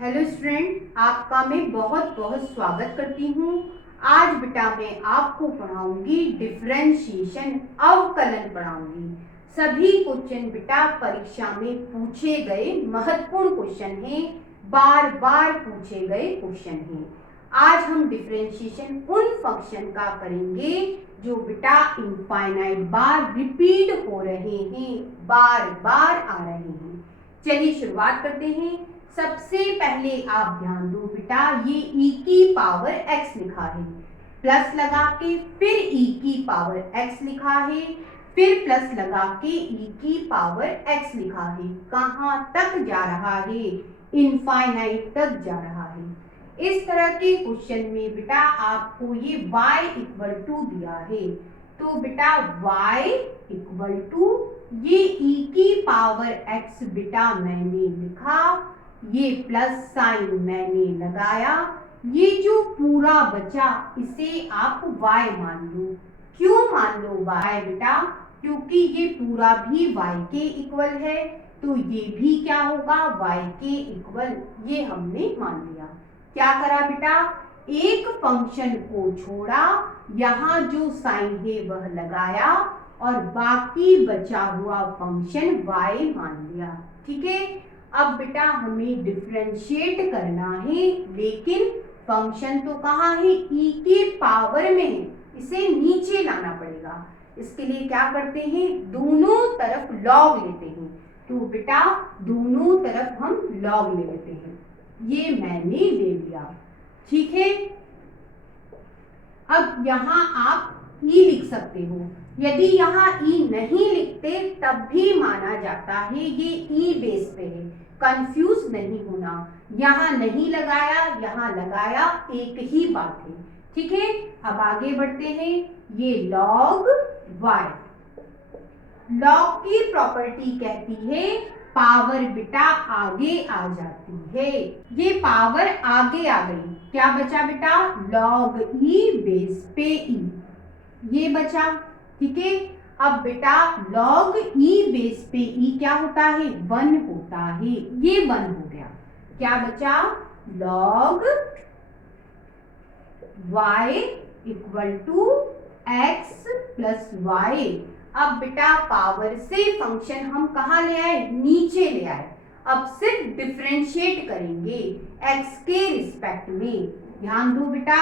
Hello student, आपका मैं बहुत बहुत स्वागत करती हूँ। आज बेटा मैं आपको पढ़ाऊंगी डिफरेंशिएशन, अवकलन पढ़ाऊंगी। सभी क्वेश्चन बेटा परीक्षा में पूछे गए महत्वपूर्ण क्वेश्चन हैं, बार बार पूछे गए क्वेश्चन हैं। आज हम डिफरेंशिएशन उन फंक्शन का करेंगे जो बेटा इनफाइनाइट बार रिपीट हो रहे हैं, बार बार आ रहे हैं। चलिए शुरुआत करते हैं। सबसे पहले आप ध्यान दो बेटा, ये e की पावर x लिखा है, प्लस लगा के फिर e की पावर x लिखा है, फिर प्लस लगा के e की पावर x लिखा है। कहाँ तक जा रहा है? इनफाइनाइट तक जा रहा है। इस तरह के क्वेश्चन में बेटा आपको ये y इक्वल टू दिया है, तो बेटा y इक्वल टू ये e की पावर x बेटा मैंने लिखा, ये प्लस साइन मैंने लगाया, ये जो पूरा बचा इसे आप y मान लो। क्यों मान लो y बेटा? क्योंकि ये पूरा भी y के इक्वल है, तो ये भी क्या होगा? y के इक्वल। ये हमने मान लिया। क्या करा बेटा? एक फंक्शन को छोड़ा, यहाँ जो साइन है वह लगाया और बाकी बचा हुआ फंक्शन y मान लिया। ठीक है। अब बेटा हमें डिफरेंशिएट करना है, लेकिन फंक्शन तो कहाँ है? e के पावर में है, इसे नीचे लाना पड़ेगा। इसके लिए क्या करते हैं? दोनों तरफ लॉग लेते हैं। तो बेटा दोनों तरफ हम लॉग ले लेते हैं। ये मैंने ले लिया। ठीक है। अब यहाँ आप e लिख सकते हो। यदि यहाँ e नहीं लिखते तब भी माना जाता है, ये e बेस पे है, कंफ्यूज नहीं होना। यहाँ नहीं लगाया, यहाँ लगाया, एक ही बात है। ठीक है। अब आगे बढ़ते हैं। ये log y, log की प्रॉपर्टी कहती है पावर बेटा आगे आ जाती है। ये पावर आगे आ गई, क्या बचा बेटा? log e बेस पे e, ये बचा। ठीक है। अब बेटा log e बेस पे e क्या होता है? 1 होता है, ये 1 हो गया। क्या बचा? log y equal to x plus y। अब बेटा पावर से फंक्शन हम कहाँ ले आए? नीचे ले आए। अब सिर्फ डिफरेंशिएट करेंगे x के रिस्पेक्ट में। ध्यान दो बेटा,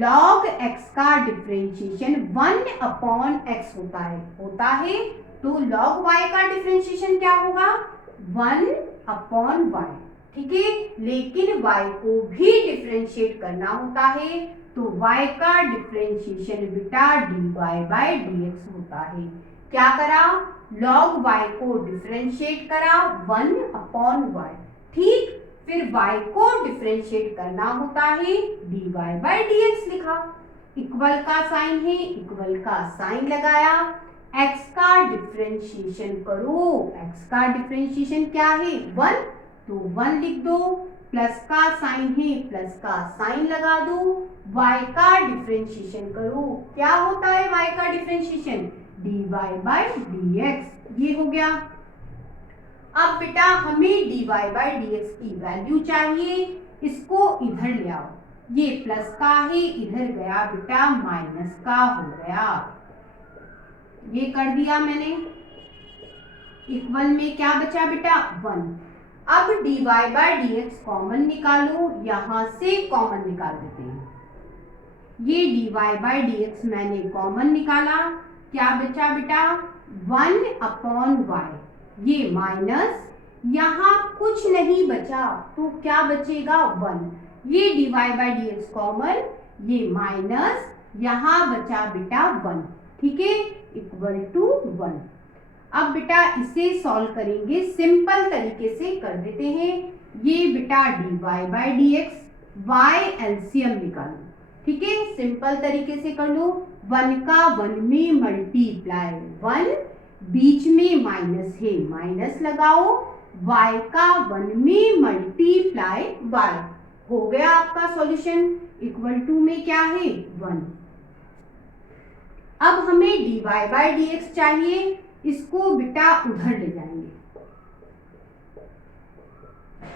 log x का डिफरेंशिएशन 1 अपॉन x होता है, तो log y का डिफरेंशिएशन क्या होगा? 1 अपॉन y। ठीक है। लेकिन y को भी डिफरेंशिएट करना होता है, तो y का डिफरेंशिएशन बेटा dy बाय dx होता है। क्या करा? log y को डिफरेंशिएट करा 1 अपॉन y। ठीक। फिर y को डिफरेंशिएट करना होता है, dy बाय dx लिखा। इक्वल का साइन है, इक्वल का साइन लगाया। x का डिफरेंशिएशन करो, x का डिफरेंशिएशन क्या है? 1, तो 1 लिख दो। प्लस का साइन है, प्लस का साइन लगा दो। y का डिफरेंशिएशन करो, क्या होता है y का डिफरेंशिएशन? dy by dx। ये हो गया। अब बेटा हमें dy बाय dx की वैल्यू चाहिए, इसको इधर ले आओ। ये प्लस का है, इधर गया बेटा माइनस का हो गया। ये कर दिया मैंने। इक्वल में क्या बचा बेटा? 1। अब dy बाय dx कॉमन निकालो, यहां से कॉमन निकाल देते हैं। ये dy बाय dx मैंने कॉमन निकाला, क्या बचा बेटा? 1 अपॉन y। ये माइनस, यहाँ कुछ नहीं बचा, तो क्या बचेगा? 1। ये dy बाय dx कॉमन, ये माइनस, यहाँ बचा बेटा 1। ठीक है। Equal to 1। अब बेटा इसे सॉल्व करेंगे, सिंपल तरीके से कर देते हैं। ये बेटा dy by dx, y LCM निकालो। ठीक है। सिंपल तरीके से कर लो। 1 का 1 में मल्टीप्लाई 1, बीच में माइनस है, माइनस लगाओ। y का 1 में मल्टीप्लाई y, हो गया आपका सॉल्यूशन। इक्वल टू में क्या है? 1। अब हमें dy बाय dx चाहिए, इसको बेटा उधर ले जाएंगे।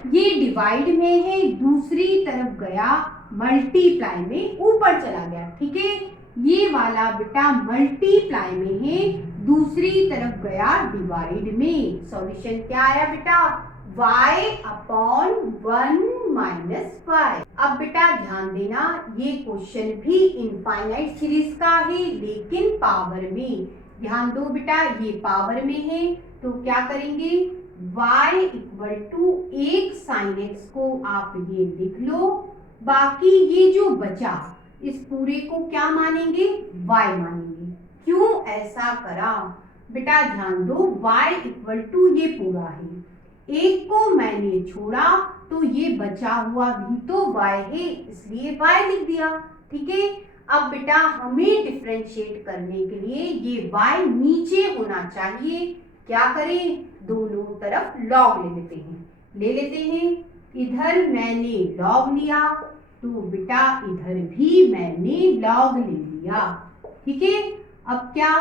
ये डिवाइड में है, दूसरी तरफ गया मल्टीप्लाई में, ऊपर चला गया। ठीक है, ये वाला बेटा मल्टीप्लाई में है, दूसरी तरफ गया डिवाइड में। सॉल्यूशन क्या आया बेटा? y upon 1 minus y. अब बेटा ध्यान देना, ये क्वेश्चन भी इनफाइनाइट सीरीज का है लेकिन पावर में। ध्यान दो बेटा, ये पावर में है तो क्या करेंगे, y equal to 1 sine x को आप ये लिख लो, बाकी ये जो बचा इस पूरे को क्या मानेंगे, y मानेंगे। क्यों ऐसा करा बेटा? ध्यान दो, y इक्वल टू ये पूरा है, एक को मैंने छोड़ा तो ये बचा हुआ भी तो y है, इसलिए y लिख दिया। ठीक है, अब बेटा हमें डिफरेंशिएट करने के लिए ये y नीचे होना चाहिए। क्या करें, दोनों तरफ log ले लेते हैं। इधर मैंने log लिया तो बेटा इधर भी मैंने log ले लिया। ठीक है, अब क्या,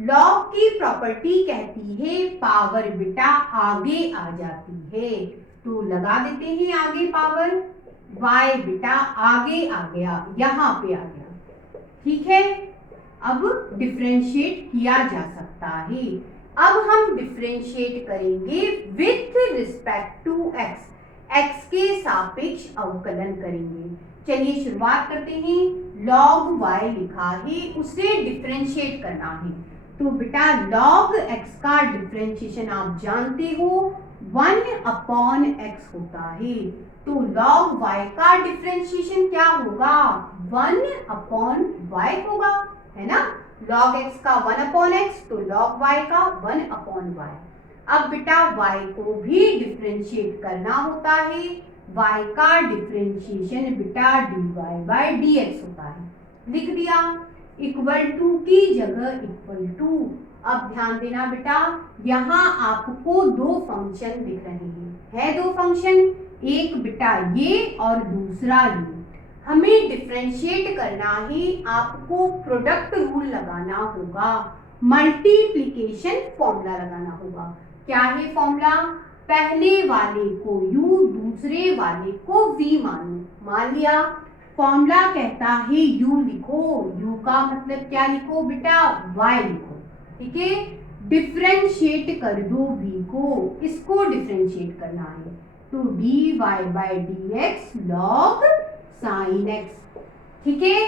log की प्रॉपर्टी कहती है पावर बेटा आगे आ जाती है, तो लगा देते हैं आगे पावर, y बेटा आगे आ गया, यहाँ पे आ गया। ठीक है, अब डिफरेंशिएट किया जा सकता है। अब हम डिफरेंशिएट करेंगे with respect to x, x के सापेक्ष अवकलन करेंगे। चलिए शुरुआत करते हैं। log y लिखा है, उसे डिफरेंशिएट करना है, तो बेटा log x का डिफरेंशिएशन आप जानते हो 1 अपॉन x होता है, तो log y का डिफरेंशिएशन क्या होगा, 1 अपॉन y होगा, है ना। log x का 1 अपॉन x, तो log y का 1 अपॉन y। अब बेटा y को भी डिफरेंशिएट करना होता है, y का डिफरेंशिएशन बेटा dy बाय dx होता है, लिख दिया। इक्वल टू की जगह इक्वल टू। अब ध्यान देना बेटा, यहाँ आपको दो फंक्शन दिख रहे हैं, है दो फंक्शन, एक बेटा ये और दूसरा ये। हमें डिफरेंशिएट करना है, आपको प्रोडक्ट रूल लगाना होगा, मल्टीप्लिकेशन फॉर्मूला लगाना होगा। क्या है फॉर्मूला, पहले वाले को u, दूसरे वाले को v मानो। मान लिया, फॉर्मूला कहता है u लिखो, u का मतलब क्या लिखो बेटा, y लिखो। ठीक है, डिफरेंशिएट कर दो v को, इसको डिफरेंशिएट करना है, तो dy by dx log sin x। ठीक है,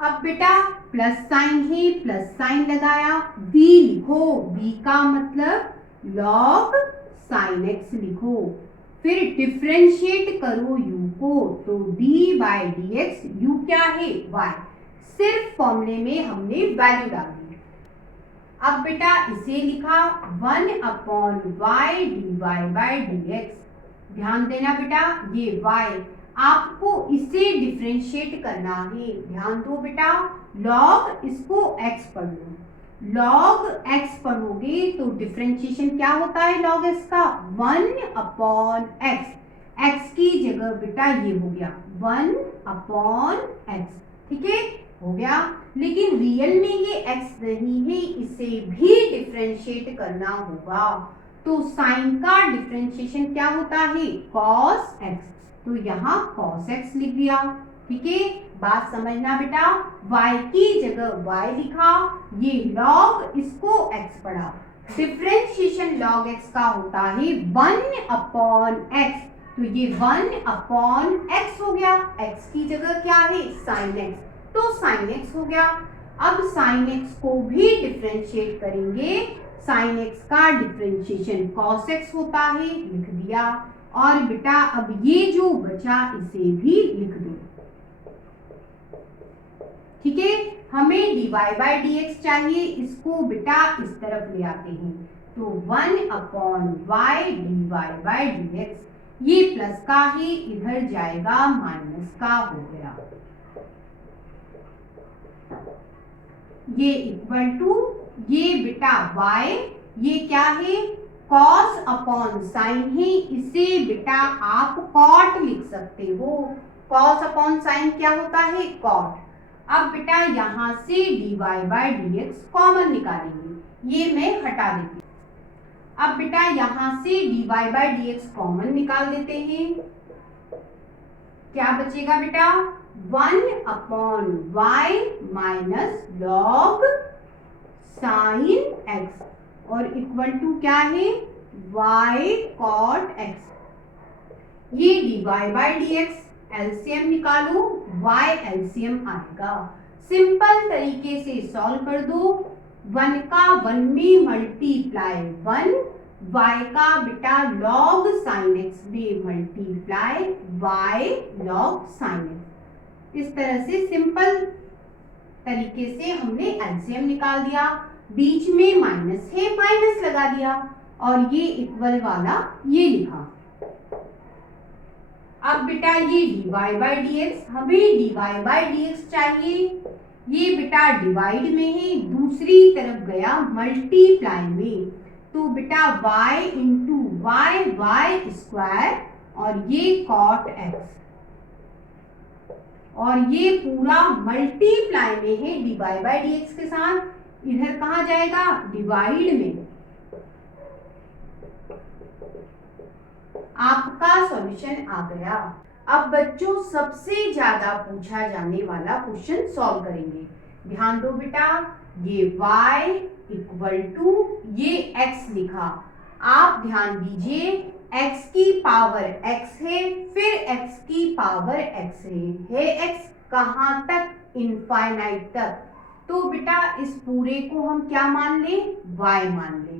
अब बेटा प्लस साइन है, प्लस साइन लगाया, v लिखो, v का मतलब log sin x लिखो, फिर डिफरेंशिएट करो u को, तो d बाय dx, u क्या है, y, सिर्फ फॉर्मूले में हमने वैल्यू डाली। अब बेटा इसे लिखा 1 upon y dy by dx। ध्यान देना बेटा, ये y आपको इसे डिफरेंशिएट करना है। ध्यान दो बेटा, log इसको x पढ़ लो, log x पढ़ोगे तो डिफरेंशिएशन क्या होता है log x का, 1 अपॉन x, x की जगह बेटा ये हो गया 1 अपॉन x। ठीक है, हो गया, लेकिन रियल में ये x नहीं है, इसे भी डिफरेंशिएट करना होगा, तो साइन का डिफरेंशिएशन क्या होता है, cos x, तो यहाँ cos x लिख दिया। ठीक है, बात समझना बेटा, y की जगह y लिखा, ये log इसको x पढ़ा, डिफरेंशिएशन log x का होता है 1 अपॉन x, तो ये 1 अपॉन x हो गया, x की जगह क्या है sin x, तो sin x हो गया। अब sin x को भी डिफरेंशिएट करेंगे, sin x का डिफरेंशिएशन cos x होता है, लिख दिया। और बेटा अब ये जो बचा इसे भी लिख दो। ठीक है, हमें dy बाय dx चाहिए, इसको बेटा इस तरफ ले आते हैं, तो 1 upon y dy by dx, ये प्लस का है, इधर जाएगा माइनस का, हो गया। ये इक्वल टू, ये बेटा y, ये क्या है cos अपॉन साइन है, इसे बेटा आप cot लिख सकते हो, cos अपॉन साइन क्या होता है cot। अब बेटा यहाँ से dy बाय dx कॉमन निकालेंगे, ये मैं हटा देती हूँ। अब बेटा यहां से dy बाई dx कॉमन निकाल देते हैं। क्या बचेगा बेटा? 1 upon y minus log sine x और इक्वल टू क्या है? y cot x। ये dy बाई dx एलसीएम निकालो, y एलसीएम आएगा। सिंपल तरीके से सॉल्व कर दो। 1 का 1 में मल्टीप्लाई 1, y का बेटा log sin x में multiply y log sin x। इस तरह से सिंपल तरीके से हमने एलसीएम निकाल दिया। बीच में माइनस है, माइनस लगा दिया और ये इक्वल वाला ये लिखा। अब बेटा ये dy बाई dx, हमें dy बाई dx चाहिए। ये बेटा डिवाइड में है, दूसरी तरफ गया मल्टीप्लाई में, तो बेटा y इंटू y स्क्वायर और ये कॉट x और ये पूरा मल्टीप्लाई में है dy बाई dx के साथ। इधर कहाँ जाएगा? डिवाइड में। आपका सॉल्यूशन आ गया। अब बच्चों सबसे ज्यादा पूछा जाने वाला क्वेश्चन सॉल्व करेंगे। ध्यान दो बेटा, ये y इक्वल टू ये x लिखा। आप ध्यान दीजिए, x की पावर x है, फिर x की पावर x है x कहाँ तक? इनफाइनाइट तक। तो बेटा इस पूरे को हम क्या मान ले? y मान ले।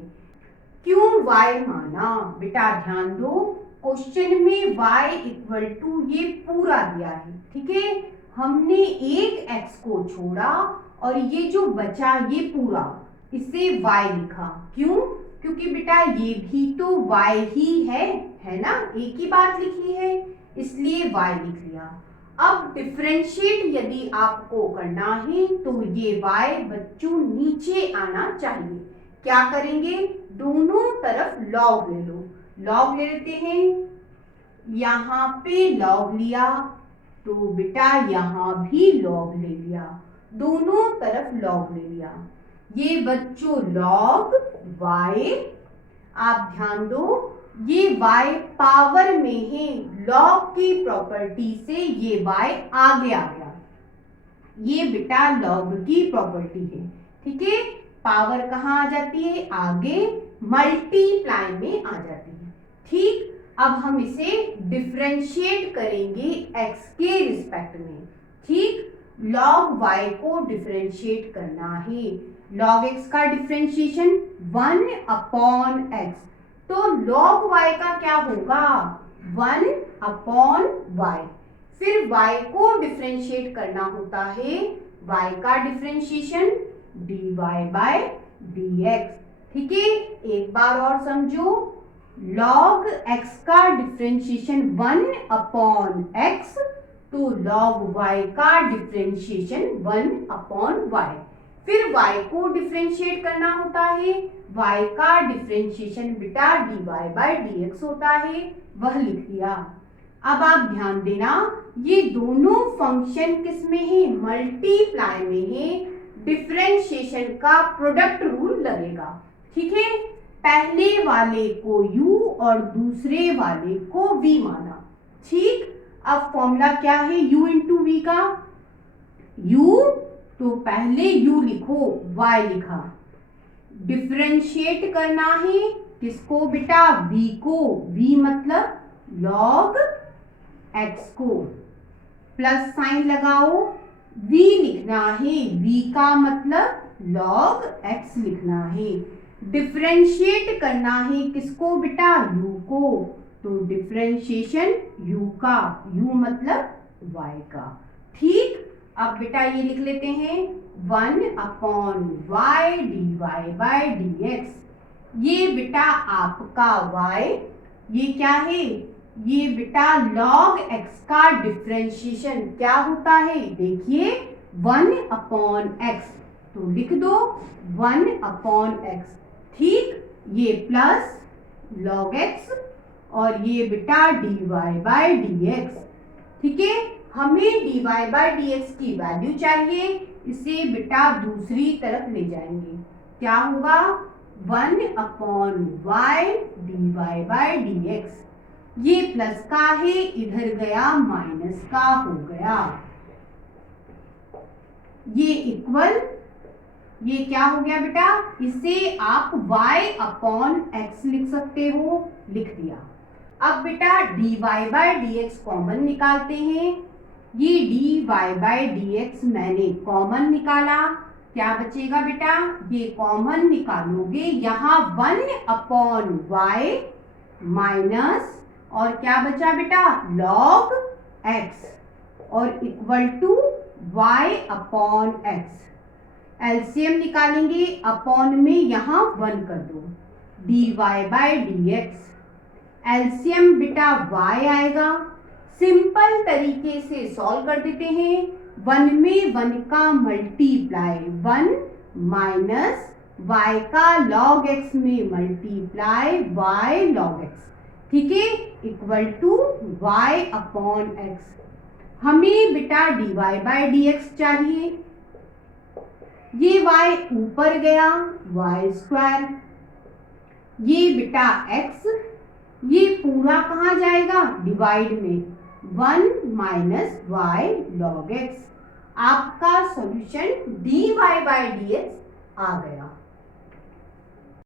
क्यों y माना? बेटा ध्यान दो, क्वेश्चन में y इक्वल टू ये पूरा दिया है, ठीक है। हमने एक x को छोड़ा और ये जो बचा ये पूरा, इसे y लिखा। क्यों? क्योंकि बेटा ये भी तो y ही है ना, एक ही बात लिखी है, इसलिए y लिख लिया। अब डिफरेंशिएट यदि आपको करना है तो ये y बच्चों नीचे आना चाहिए। क्या करेंगे? दोनों तरफ लॉग ले लो। लॉग ले लेते हैं, यहाँ पे लॉग लिया तो बेटा यहाँ भी लॉग ले लिया, दोनों तरफ लॉग ले लिया। ये बच्चों लॉग y, आप ध्यान दो ये y पावर में है, लॉग की प्रॉपर्टी से ये y आगे आ गया। ये बेटा लॉग की प्रॉपर्टी है, ठीक है। पावर कहाँ आ जाती है? आगे, मल्टीप्लाई में आ जाती है, ठीक। अब हम इसे डिफरेंशिएट करेंगे x के रिस्पेक्ट में, ठीक। log y को डिफरेंशिएट करना है। log x का डिफरेंशिएशन 1 अपॉन x, तो log y का क्या होगा? 1 अपॉन y। फिर y को डिफरेंशिएट करना होता है, y का डिफरेंशिएशन dy बाय dx, ठीक है। एक बार और समझो, log x का डिफरेंशिएशन 1 अपॉन x, तो log y का डिफरेंशिएशन 1 अपॉन y। फिर y को डिफरेंशिएट करना होता है, y का डिफरेंशिएशन बेटा dy बाय dx होता है, वह लिख दिया। अब आप ध्यान देना, ये दोनों फंक्शन किस में है? मल्टीप्लाई में है। डिफरेंशिएशन का प्रोडक्ट रूल लगेगा, ठीक है। पहले वाले को u और दूसरे वाले को v माना, ठीक। अब फॉर्मूला क्या है u इंटू v का? u, तो पहले u लिखो, y लिखा। डिफरेंशिएट करना है किसको बेटा? v को, v मतलब log x को, प्लस साइन लगाओ, v लिखना है, v का मतलब log x लिखना है। डिफरेंशिएट करना है किसको बेटा? u को, तो डिफरेंशिएशन u का, u मतलब y का, ठीक। अब बेटा ये लिख लेते हैं 1 upon y dy by dx। ये बेटा आपका y, ये क्या है? ये बेटा log x का डिफरेंशिएशन क्या होता है? देखिए 1 अपॉन x, तो लिख दो 1 अपॉन x, ठीक। ये प्लस log x और ये बेटा dy बाय dx, ठीक है। हमें dy बाय dx की वैल्यू चाहिए, इसे बेटा दूसरी तरफ ले जाएंगे। क्या होगा? 1/y dy/dx। ये प्लस का है, इधर गया माइनस का हो गया। ये इक्वल, ये क्या हो गया बेटा, इसे आप y/x लिख सकते हो, लिख दिया। अब बेटा dy/dx कॉमन निकालते हैं। ये dy/dx मैंने कॉमन निकाला, क्या बचेगा बेटा, ये कॉमन निकालोगे, यहाँ 1/y माइनस और क्या बचा बेटा log x और इक्वल टू y/x। एलसीएम निकालेंगे, अपॉन में यहाँ 1 कर दो, dy/dx। एलसीएम बेटा y आएगा, सिंपल तरीके से सॉल्व कर देते हैं। 1 में 1 का मल्टीप्लाई 1 माइनस y का log x में मल्टीप्लाई y log x, ठीक है, इक्वल टू y/x। हमें बेटा dy/dx चाहिए, ये y ऊपर गया y², ये बेटा x, ये पूरा कहाँ जाएगा, डिवाइड में 1 माइनस y log x। आपका सॉल्यूशन dy/dx आ गया।